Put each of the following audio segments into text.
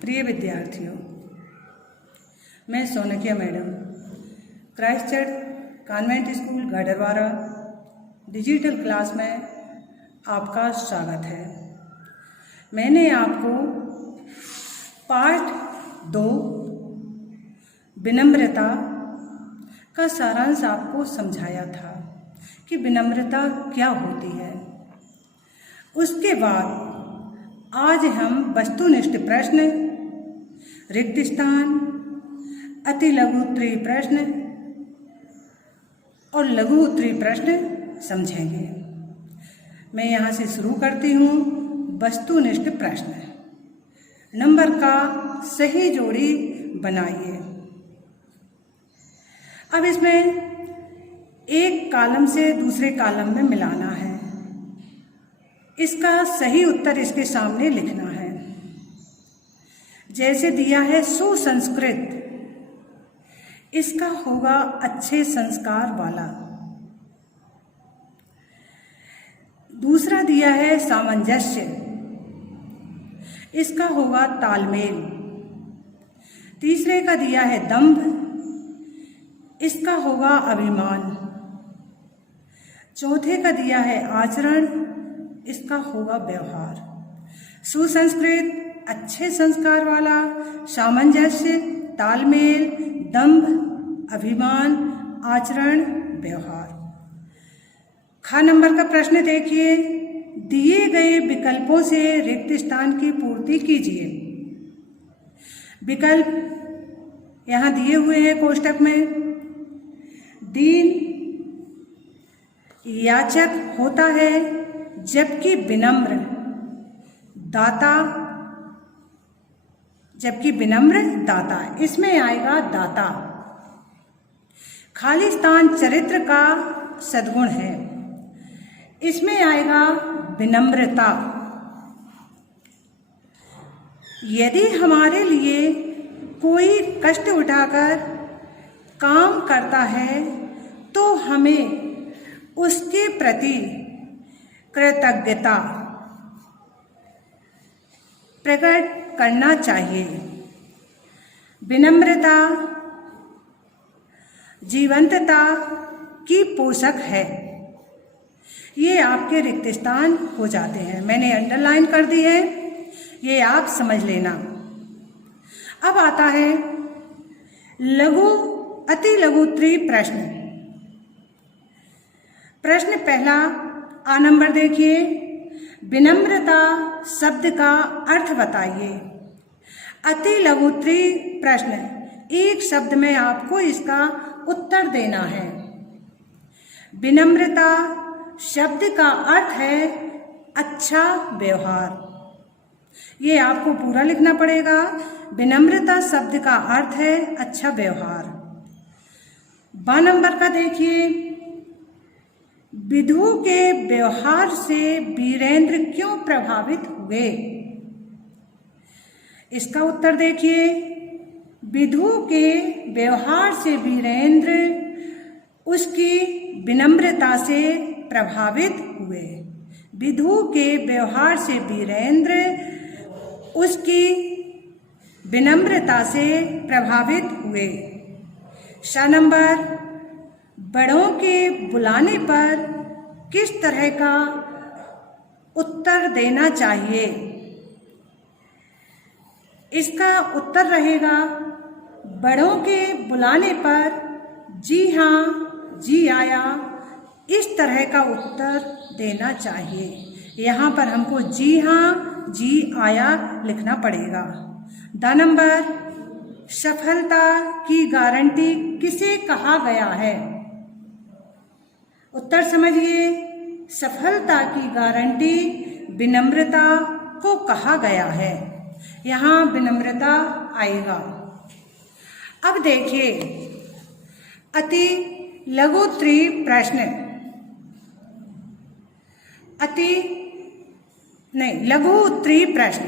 प्रिय विद्यार्थियों, मैं Sonkiya madam Christ Church Convent School Gadarwara digital class में आपका स्वागत है। मैंने आपको पाठ 2 विनम्रता का सारांश आपको समझाया था कि विनम्रता क्या होती है। उसके बाद आज हम वस्तुनिष्ठ प्रश्न, रिक्त स्थान, अति लघु उत्तरीय प्रश्न और लघु उत्तरीय प्रश्न समझेंगे। मैं यहाँ से शुरू करती हूँ। वस्तुनिष्ठ प्रश्न, नंबर का सही जोड़ी बनाइए। अब इसमें एक कॉलम से दूसरे कॉलम में मिलाना है। इसका सही उत्तर इसके सामने लिखना है। जैसे दिया है सुसंस्कृत, इसका होगा अच्छे संस्कार वाला। दूसरा दिया है सामंजस्य, इसका होगा तालमेल। तीसरे का दिया है दंभ, इसका होगा अभिमान। चौथे का दिया है आचरण, इसका होगा व्यवहार। सुसंस्कृत, अच्छे संस्कार वाला, सामंजस्य, तालमेल, दंभ, अभिमान, आचरण, व्यवहार। ख नंबर का प्रश्न देखिए। दिए गए विकल्पों से रिक्त स्थान की पूर्ति कीजिए। विकल्प यहाँ दिए हुए हैं कोष्टक में। दीन याचक होता है, जबकि विनम्र दाता, इसमें आएगा दाता। खाली स्थान चरित्र का सद्गुण है, इसमें आएगा विनम्रता। यदि हमारे लिए कोई कष्ट उठाकर काम करता है तो हमें उसके प्रति कृतज्ञता प्रकट करना चाहिए। विनम्रता जीवंतता की पोषक है। ये आपके रिक्त स्थान हो जाते हैं। मैंने अंडरलाइन कर दी है, ये आप समझ लेना। अब आता है लघु अति लघु उत्तरीय प्रश्न। प्रश्न पहला आ नंबर देखिए। विनम्रता शब्द का अर्थ बताइए। अति लघु उत्तरीय प्रश्न, एक शब्द में आपको इसका उत्तर देना है। विनम्रता शब्द का अर्थ है अच्छा व्यवहार। ये आपको पूरा लिखना पड़ेगा। विनम्रता शब्द का अर्थ है अच्छा व्यवहार। ब नंबर का देखिए। विधु के व्यवहार से वीरेंद्र क्यों प्रभावित हुए? इसका उत्तर देखिए। विधु के व्यवहार से वीरेंद्र उसकी विनम्रता से प्रभावित हुए। विधु के व्यवहार से वीरेंद्र उसकी विनम्रता से प्रभावित हुए। श नंबर, बड़ों के बुलाने पर किस तरह का उत्तर देना चाहिए? इसका उत्तर रहेगा बड़ों के बुलाने पर जी हाँ, जी आया, इस तरह का उत्तर देना चाहिए। यहाँ पर हमको जी हाँ, जी आया लिखना पड़ेगा। द नंबर, सफलता की गारंटी किसे कहा गया है? उत्तर समझिए। सफलता की गारंटी विनम्रता को कहा गया है। यहाँ विनम्रता आएगा। अब देखिए अति लघु उत्तरीय प्रश्न। लघु उत्तरीय प्रश्न,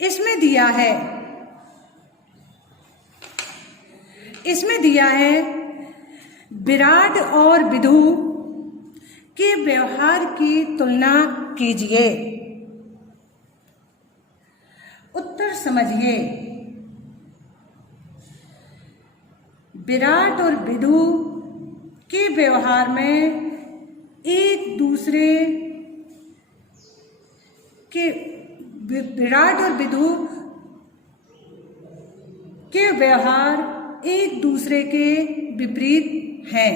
इसमें दिया है विराट और विधु के व्यवहार की तुलना कीजिए। उत्तर समझिए। विराट और विदु के व्यवहार में एक दूसरे के विराट और विदु के व्यवहार एक दूसरे के विपरीत हैं।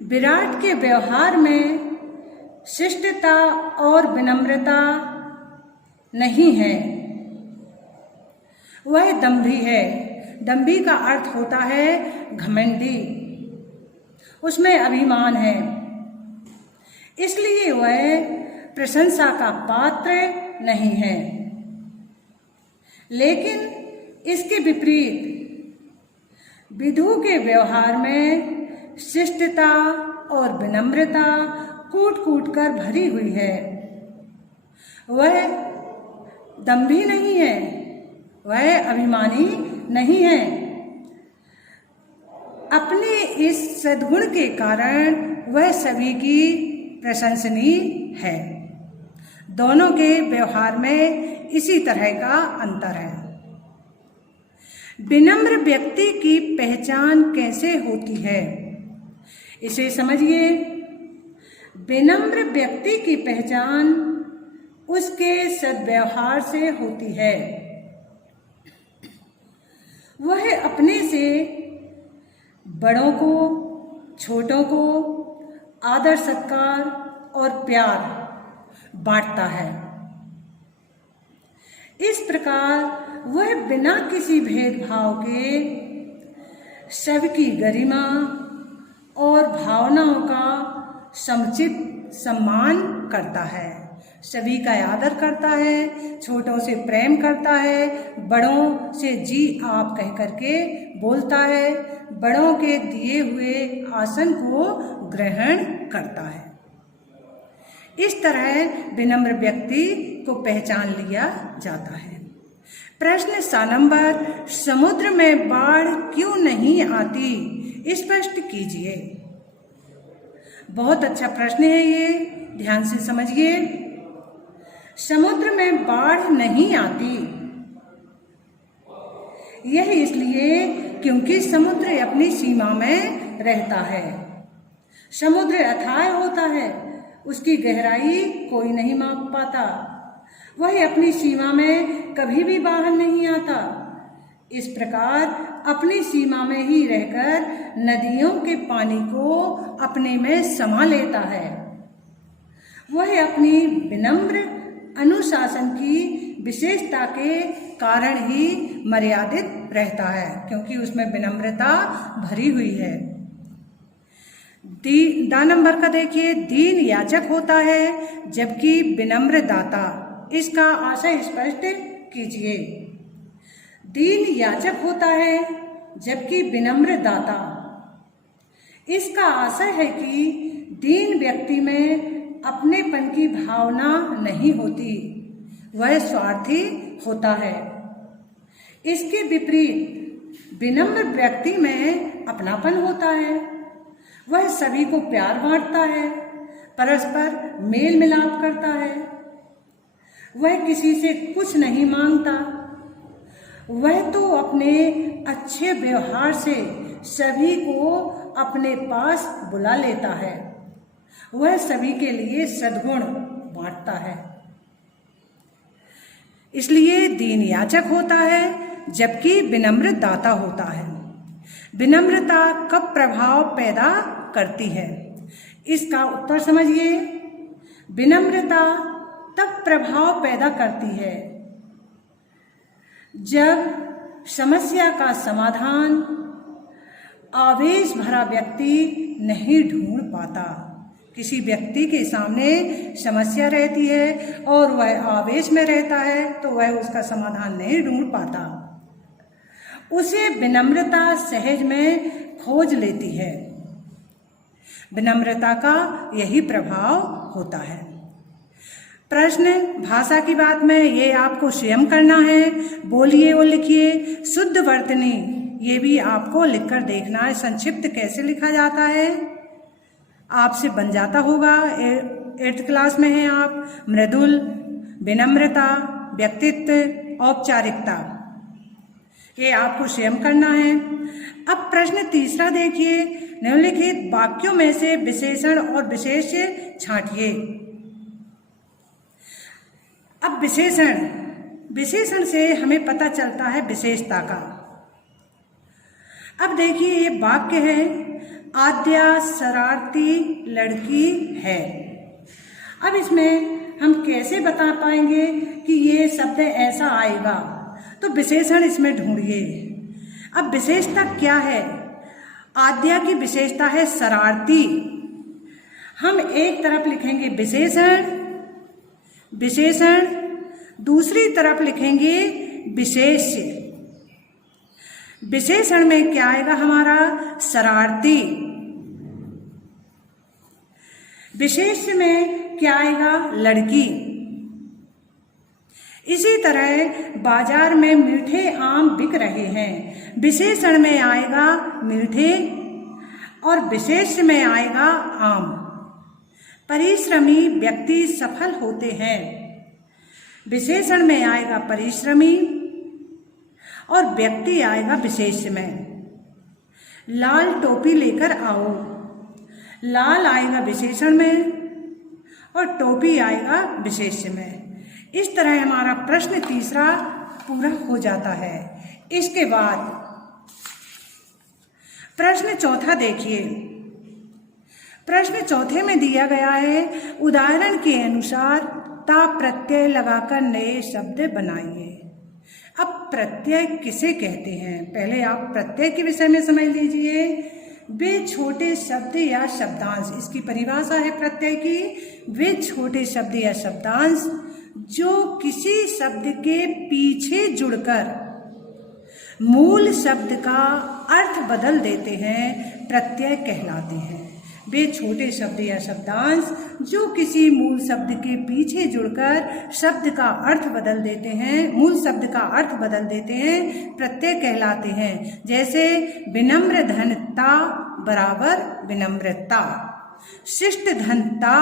विराट के व्यवहार में शिष्टता और विनम्रता नहीं है, वह दंभी है। दंभी का अर्थ होता है घमंडी, उसमें अभिमान है, इसलिए वह प्रशंसा का पात्र नहीं है। लेकिन इसके विपरीत विदु के व्यवहार में शिष्टता और विनम्रता कूट कूट कर भरी हुई है। वह दंभी नहीं है, वह अभिमानी नहीं है। अपने इस सद्गुण के कारण वह सभी की प्रशंसनीय है। दोनों के व्यवहार में इसी तरह का अंतर है। विनम्र व्यक्ति की पहचान कैसे होती है, इसे समझिए। विनम्र व्यक्ति की पहचान उसके सद्व्यवहार से होती है। वह अपने से बड़ों को, छोटों को आदर सत्कार और प्यार बांटता है। इस प्रकार वह बिना किसी भेदभाव के सबकी गरिमा और भावनाओं का समुचित सम्मान करता है। सभी का आदर करता है, छोटों से प्रेम करता है, बड़ों से जी आप कह करके बोलता है, बड़ों के दिए हुए आसन को ग्रहण करता है। इस तरह विनम्र व्यक्ति को पहचान लिया जाता है। प्रश्न 7 नंबर, समुद्र में बाढ़ क्यों नहीं आती, स्पष्ट कीजिए। बहुत अच्छा प्रश्न है ये, ध्यान से समझिए। समुद्र में बाढ़ नहीं आती, यह इसलिए क्योंकि समुद्र अपनी सीमा में रहता है। समुद्र अथाह होता है, उसकी गहराई कोई नहीं माप पाता। वह अपनी सीमा में कभी भी बाहर नहीं आता। इस प्रकार अपनी सीमा में ही रहकर नदियों के पानी को अपने में समा लेता है। वह अपनी विनम्र अनुशासन की विशेषता के कारण ही मर्यादित रहता है, क्योंकि उसमें विनम्रता भरी हुई है। दा नंबर का देखिए, दीन याचक होता है जबकि विनम्र दाता। इसका आशय स्पष्ट कीजिए। दीन याचक होता है जबकि विनम्र दाता। इसका आशय है कि दीन व्यक्ति में अपनेपन की भावना नहीं होती, वह स्वार्थी होता है। इसके विपरीत विनम्र व्यक्ति में अपनापन होता है। वह सभी को प्यार बांटता है, परस्पर मेल मिलाप करता है। वह किसी से कुछ नहीं मांगता। वह तो अपने अच्छे व्यवहार से सभी को अपने पास बुला लेता है। वह सभी के लिए सद्गुण बांटता है। इसलिए दीन याचक होता है जबकि विनम्र दाता होता है। विनम्रता कब प्रभाव पैदा करती है, इसका उत्तर समझिए। विनम्रता तब प्रभाव पैदा करती है जब समस्या का समाधान आवेश भरा व्यक्ति नहीं ढूंढ पाता। किसी व्यक्ति के सामने समस्या रहती है और वह आवेश में रहता है तो वह उसका समाधान नहीं ढूंढ पाता। उसे विनम्रता सहज में खोज लेती है। विनम्रता का यही प्रभाव होता है। प्रश्न, भाषा की बात में ये आपको स्वयं करना है। बोलिए और लिखिए। शुद्ध वर्तनी, ये भी आपको लिखकर देखना है संक्षिप्त कैसे लिखा जाता है। आपसे बन जाता होगा, 8th क्लास में हैं आप। मृदुल, विनम्रता, व्यक्तित्व, औपचारिकता, ये आपको स्वयं करना है। अब प्रश्न तीसरा देखिए, निम्नलिखित वाक्यों में से विशेषण और विशेष्य छांटिए। अब विशेषण से हमें पता चलता है विशेषता का। अब देखिए ये वाक्य है, आद्या शरारती लड़की है। अब इसमें हम कैसे बता पाएंगे कि ये शब्द ऐसा आएगा, तो विशेषण इसमें ढूंढिए। अब विशेषता क्या है? आद्या की विशेषता है शरारती। हम एक तरफ लिखेंगे विशेषण, दूसरी तरफ लिखेंगे विशेष्य। विशेषण में क्या आएगा हमारा? शरारती। विशेष्य में क्या आएगा? लड़की। इसी तरह बाजार में मीठे आम बिक रहे हैं। विशेषण में आएगा मीठे और विशेष्य में आएगा आम। परिश्रमी व्यक्ति सफल होते हैं। विशेषण में आएगा परिश्रमी और व्यक्ति आएगा विशेष्य में। लाल टोपी लेकर आओ। लाल आएगा विशेषण में और टोपी आएगा विशेष्य में। इस तरह हमारा प्रश्न तीसरा पूरा हो जाता है। इसके बाद प्रश्न चौथा देखिए। प्रश्न चौथे में दिया गया है, उदाहरण के अनुसार ता प्रत्यय लगाकर नए शब्द बनाइए। अब प्रत्यय किसे कहते हैं? पहले आप प्रत्यय के विषय में समझ लीजिए। वे छोटे शब्द या शब्दांश, इसकी परिभाषा है प्रत्यय की, वे छोटे शब्द या शब्दांश जो किसी शब्द के पीछे जुड़कर मूल शब्द का अर्थ बदल देते हैं, प्रत्यय कहलाते हैं। वे छोटे शब्द या शब्दांश जो किसी मूल शब्द के पीछे जुड़कर शब्द का अर्थ बदल देते हैं, मूल शब्द का अर्थ बदल देते हैं, प्रत्यय कहलाते हैं। जैसे विनम्र धनता बराबर विनम्रता, शिष्ट धनता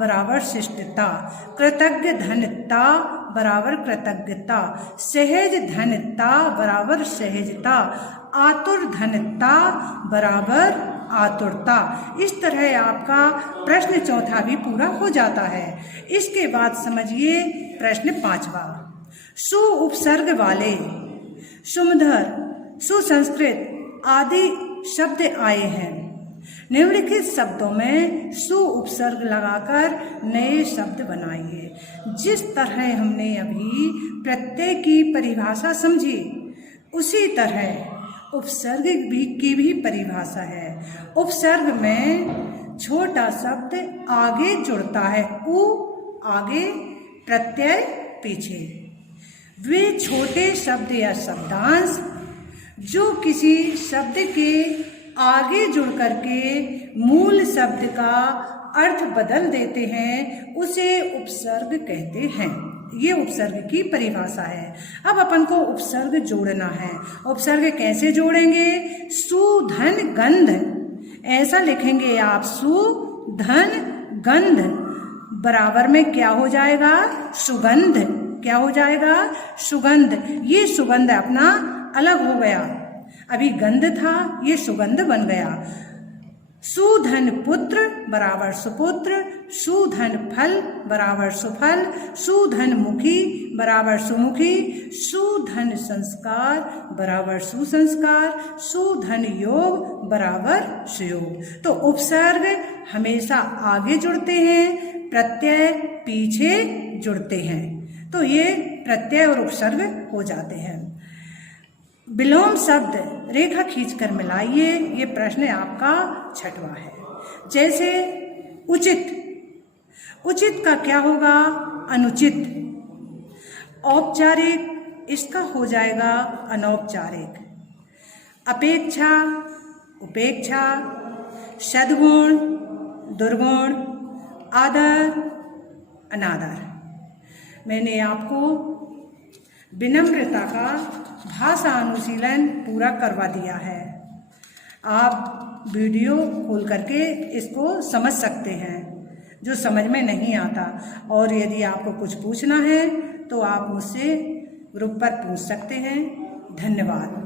बराबर शिष्टता, कृतज्ञ धनता बराबर कृतज्ञता, सहज धनता बराबर सहजता, आतुर धनता बराबर आतुरता। इस तरह आपका प्रश्न चौथा भी पूरा हो जाता है। इसके बाद समझिए प्रश्न पांचवा। सु उपसर्ग वाले सुमधुर, सुसंस्कृत आदि शब्द आए हैं। निम्नलिखित शब्दों में सु उपसर्ग लगाकर नए शब्द बनाइए। जिस तरह हमने अभी प्रत्यय की परिभाषा समझी, उसी तरह उपसर्ग की भी परिभाषा है। उपसर्ग में छोटा शब्द आगे जुड़ता है, उ आगे, प्रत्यय पीछे। वे छोटे शब्द या शब्दांश जो किसी शब्द के आगे जुड़ करके मूल शब्द का अर्थ बदल देते हैं, उसे उपसर्ग कहते हैं। ये उपसर्ग की परिभाषा है। अब अपन को उपसर्ग जोड़ना है। उपसर्ग कैसे जोड़ेंगे? सु धन गंध, ऐसा लिखेंगे आप, सु धन गंध बराबर में क्या हो जाएगा? सुगंध। क्या हो जाएगा? सुगंध। ये सुगंध अपना अलग हो गया, अभी गंध था, ये सुगंध बन गया। सुधन पुत्र बराबर सुपुत्र, सुधन फल बराबर सुफल, सुधन मुखी बराबर सुमुखी, सुधन संस्कार बराबर सुसंस्कार, सुधन योग बराबर सुयोग। तो उपसर्ग हमेशा आगे जुड़ते हैं, प्रत्यय पीछे जुड़ते हैं। तो ये प्रत्यय और उपसर्ग हो जाते हैं। विलोम शब्द रेखा खींचकर मिलाइए। ये प्रश्न आपका छठवां है। जैसे उचित, उचित का क्या होगा? अनुचित। औपचारिक, इसका हो जाएगा अनौपचारिक। अपेक्षा, उपेक्षा। सद्गुण, दुर्गुण। आदर, अनादर। मैंने आपको विनम्रता का भाषा अनुशीलन पूरा करवा दिया है। आप वीडियो खोल करके इसको समझ सकते हैं, जो समझ में नहीं आता। और यदि आपको कुछ पूछना है तो आप मुझसे ग्रुप पर पूछ सकते हैं। धन्यवाद।